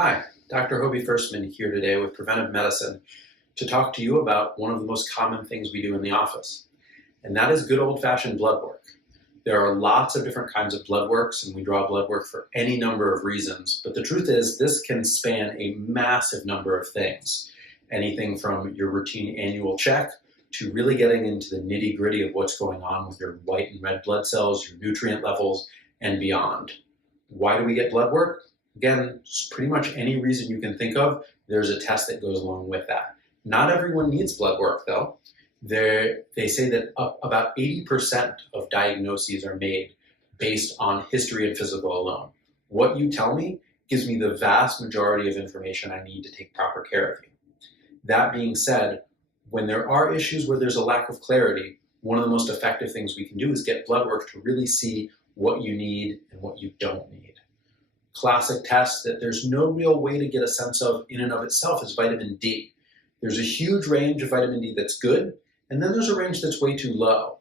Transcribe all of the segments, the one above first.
Hi, Dr. Hobie Fuerstman here today with Preventive Medicine to talk to you about one of the most common things we do in the office, and that is good old-fashioned blood work. There are lots of different kinds of blood works, and we draw blood work for any number of reasons, but the truth is this can span a massive number of things. Anything from your routine annual check to really getting into the nitty-gritty of what's going on with your white and red blood cells, your nutrient levels, and beyond. Why do we get blood work? Again, pretty much any reason you can think of, there's a test that goes along with that. Not everyone needs blood work, though. They say that about 80% of diagnoses are made based on history and physical alone. What you tell me gives me the vast majority of information I need to take proper care of you. That being said, when there are issues where there's a lack of clarity, one of the most effective things we can do is get blood work to really see what you need and what you don't need. Classic test that there's no real way to get a sense of in and of itself is vitamin D. There's a huge range of vitamin D that's good, and then there's a range that's way too low.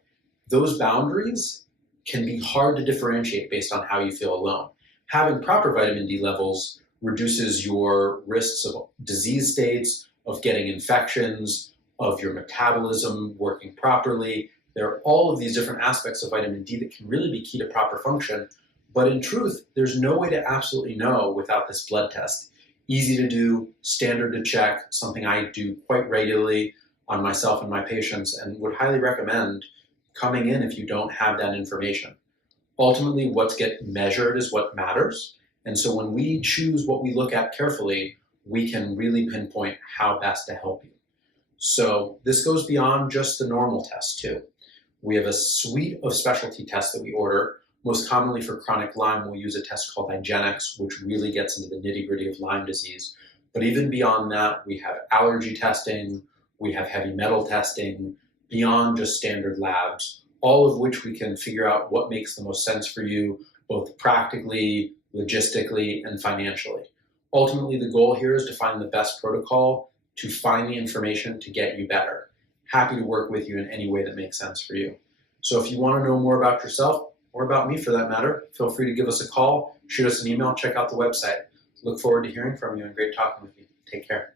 Those boundaries can be hard to differentiate based on how you feel alone. Having proper vitamin D levels reduces your risks of disease states, of getting infections, of your metabolism working properly. There are all of these different aspects of vitamin D that can really be key to proper function. But in truth, there's no way to absolutely know without this blood test. Easy to do, standard to check, something I do quite regularly on myself and my patients, and would highly recommend coming in if you don't have that information. Ultimately, what's get measured is what matters. And so when we choose what we look at carefully, we can really pinpoint how best to help you. So this goes beyond just the normal test too. We have a suite of specialty tests that we order. Most commonly for chronic Lyme, we'll use a test called IGeneX, which really gets into the nitty-gritty of Lyme disease. But even beyond that, we have allergy testing, we have heavy metal testing, beyond just standard labs, all of which we can figure out what makes the most sense for you, both practically, logistically, and financially. Ultimately, the goal here is to find the best protocol to find the information to get you better. Happy to work with you in any way that makes sense for you. So if you want to know more about yourself, or about me for that matter, feel free to give us a call, shoot us an email, check out the website. Look forward to hearing from you and great talking with you. Take care.